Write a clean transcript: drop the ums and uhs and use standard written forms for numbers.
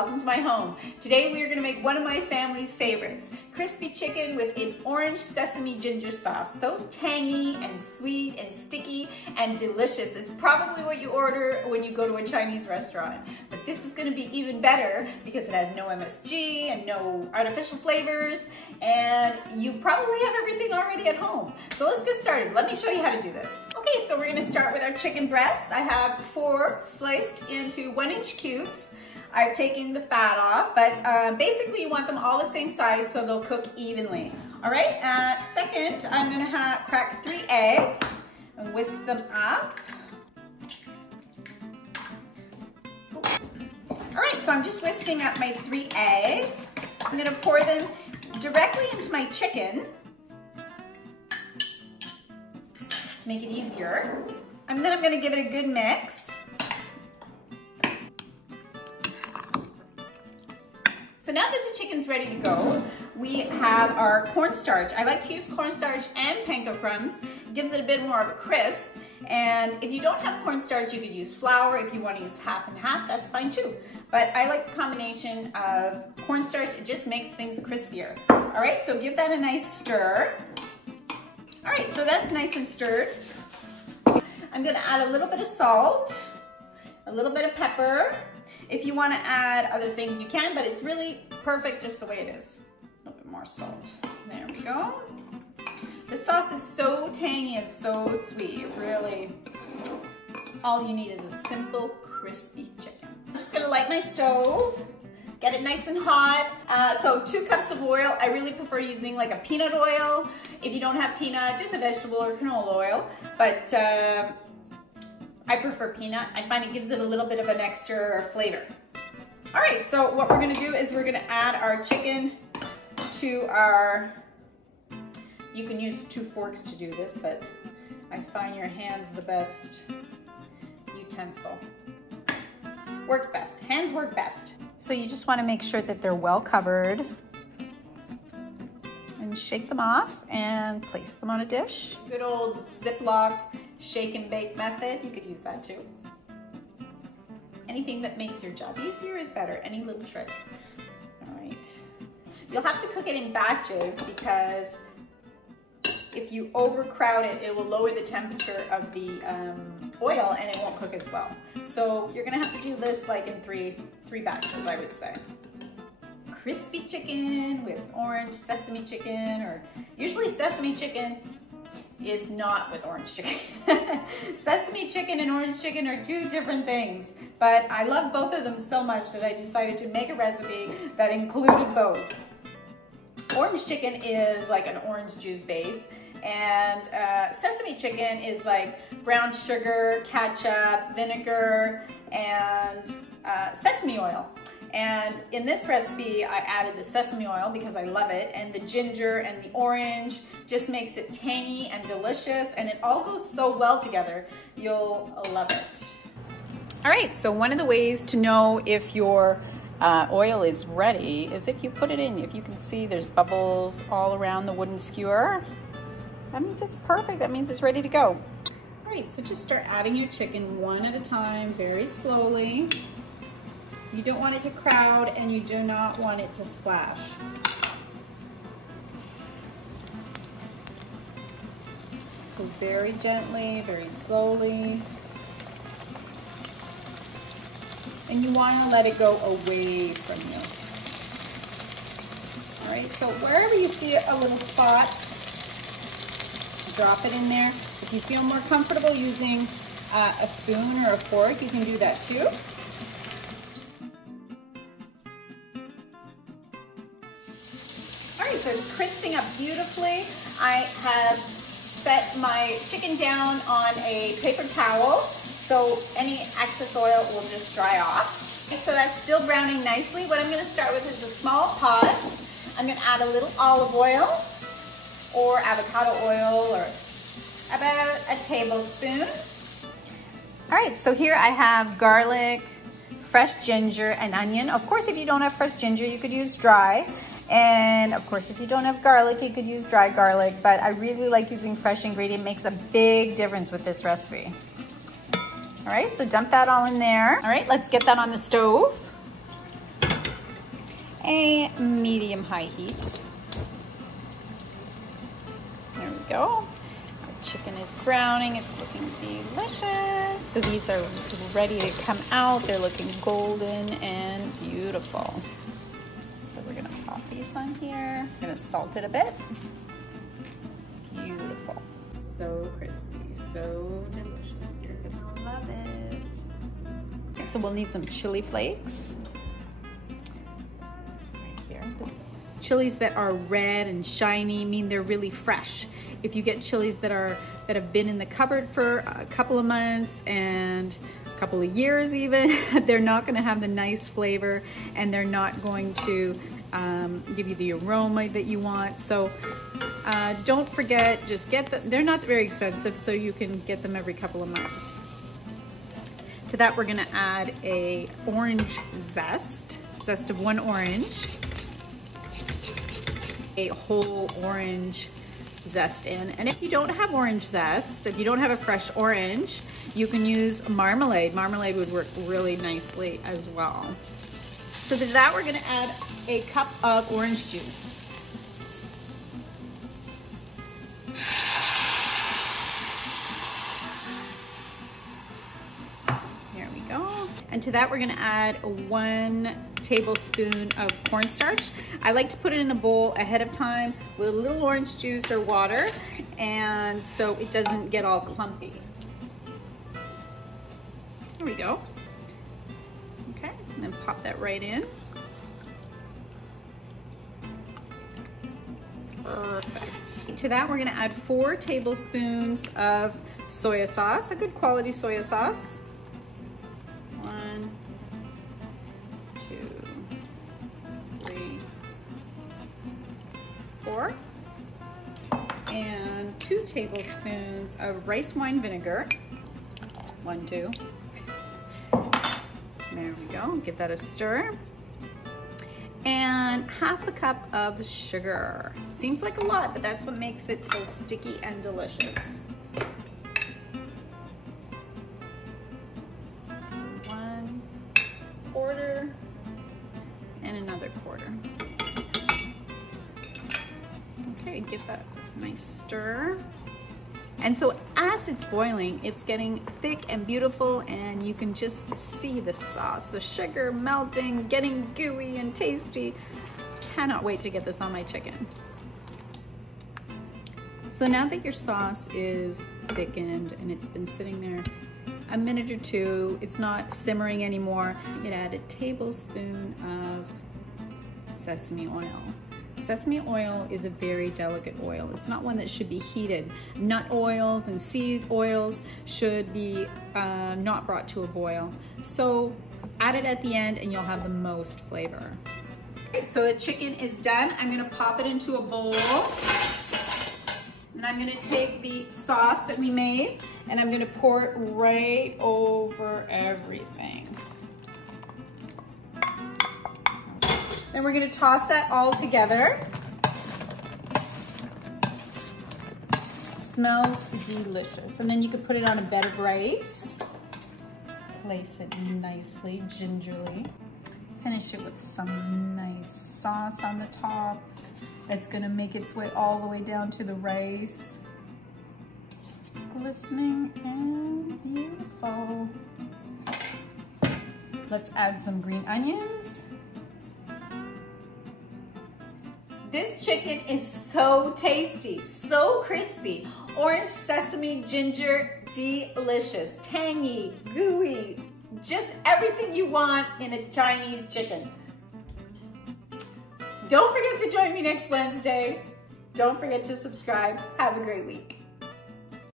welcome to my home. Today we are gonna make one of my family's favorites, crispy chicken with an orange sesame ginger sauce. So tangy and sweet and sticky and delicious. It's probably what you order when you go to a Chinese restaurant. But this is gonna be even better because it has no MSG and no artificial flavors, and you probably have everything already at home. So let's get started. Let me show you how to do this. Okay, so we're gonna start with our chicken breasts. I have 4 sliced into 1-inch cubes. I've taken the fat off, but basically you want them all the same size so they'll cook evenly. All right, second, I'm gonna crack 3 eggs and whisk them up. All right, so I'm just whisking up my 3 eggs. I'm gonna pour them directly into my chicken to make it easier. And then I'm gonna give it a good mix. So now that the chicken's ready to go, we have our cornstarch. I like to use cornstarch and panko crumbs. It gives it a bit more of a crisp. And if you don't have cornstarch, you could use flour. If you want to use half and half, that's fine too. But I like the combination of cornstarch. It just makes things crispier. All right, so give that a nice stir. All right, so that's nice and stirred. I'm gonna add a little bit of salt, a little bit of pepper. If you wanna add other things, you can, but it's really perfect just the way it is. A little bit more salt. There we go. The sauce is so tangy and so sweet. Really, all you need is a simple, crispy chicken. I'm just gonna light my stove, get it nice and hot. So 2 cups of oil. I really prefer using like a peanut oil. If you don't have peanut, just a vegetable or canola oil. But I prefer peanut. I find it gives it a little bit of an extra flavor. All right, so what we're gonna do is we're gonna add our chicken to our, you can use 2 forks to do this, but I find your hand's the best utensil. Works best, hands work best. So you just wanna make sure that they're well covered and shake them off and place them on a dish. Good old Ziploc shake and bake method, you could use that too. Anything that makes your job easier is better, any little trick. All right. You'll have to cook it in batches because if you overcrowd it, it will lower the temperature of the oil and it won't cook as well. So you're gonna have to do this like in three batches, I would say. Crispy chicken with orange sesame chicken, or usually sesame chicken is not with orange chicken. Sesame chicken and orange chicken are 2 different things, but I love both of them so much that I decided to make a recipe that included both. Orange chicken is like an orange juice base, and sesame chicken is like brown sugar, ketchup, vinegar, and sesame oil. And in this recipe, I added the sesame oil because I love it, and the ginger and the orange just makes it tangy and delicious, and it all goes so well together. You'll love it. All right, so one of the ways to know if your oil is ready is if you put it in. If you can see there's bubbles all around the wooden skewer, that means it's perfect. That means it's ready to go. All right, so just start adding your chicken one at a time, very slowly. You don't want it to crowd and you do not want it to splash. So very gently, very slowly. And you want to let it go away from you. All right, so wherever you see a little spot, drop it in there. If you feel more comfortable using a spoon or a fork, you can do that too. All right, so it's crisping up beautifully. I have set my chicken down on a paper towel, so any excess oil will just dry off. Okay, so that's still browning nicely. What I'm gonna start with is a small pot. I'm gonna add a little olive oil or avocado oil, or about a tablespoon. All right, so here I have garlic, fresh ginger, and onion. Of course, if you don't have fresh ginger, you could use dry. And of course, if you don't have garlic, you could use dry garlic, but I really like using fresh ingredient. It makes a big difference with this recipe. All right, so dump that all in there. All right, let's get that on the stove. a medium-high heat. There we go. The chicken is browning. It's looking delicious. So these are ready to come out. They're looking golden and beautiful. So we're gonna pop these on here. I'm gonna salt it a bit. Beautiful. So crispy, so delicious. You're gonna love it. Okay, so we'll need some chili flakes. Right here. Chilies that are red and shiny mean they're really fresh. If you get chilies that have been in the cupboard for a couple of months and a couple of years even, they're not gonna have the nice flavor and they're not going to give you the aroma that you want. So don't forget, just get them. They're not very expensive, so you can get them every couple of months. To that, we're gonna add a orange zest of 1 orange, a whole orange zest in. And if you don't have orange zest, if you don't have a fresh orange, you can use marmalade. Marmalade would work really nicely as well. So to that, we're gonna add a cup of orange juice. There we go. And to that, we're gonna add 1 tablespoon of cornstarch. I like to put it in a bowl ahead of time with a little orange juice or water, and so it doesn't get all clumpy. There we go. Okay, and then pop that right in. Perfect. To that, we're gonna add 4 tablespoons of soy sauce, a good quality soy sauce. 1, 2, 3, 4. And 2 tablespoons of rice wine vinegar. 1, 2. There we go, give that a stir. And half a cup of sugar. Seems like a lot, but that's what makes it so sticky and delicious. 1 quarter and another quarter. Okay, give that a nice stir. And so as it's boiling, it's getting thick and beautiful, and you can just see the sauce, the sugar melting, getting gooey and tasty. Cannot wait to get this on my chicken. So now that your sauce is thickened and it's been sitting there a minute or 2, it's not simmering anymore, you can add a tablespoon of sesame oil. Sesame oil is a very delicate oil. It's not one that should be heated. Nut oils and seed oils should be not brought to a boil. So add it at the end and you'll have the most flavor. Right, so the chicken is done. I'm gonna pop it into a bowl. And I'm gonna take the sauce that we made and I'm gonna pour it right over everything. Then we're gonna toss that all together. Smells delicious. And then you could put it on a bed of rice. Place it nicely, gingerly. Finish it with some nice sauce on the top. That's gonna make its way all the way down to the rice. Glistening and beautiful. Let's add some green onions. This chicken is so tasty, so crispy. Orange, sesame, ginger, delicious. Tangy, gooey, just everything you want in a Chinese chicken. Don't forget to join me next Wednesday. Don't forget to subscribe. Have a great week.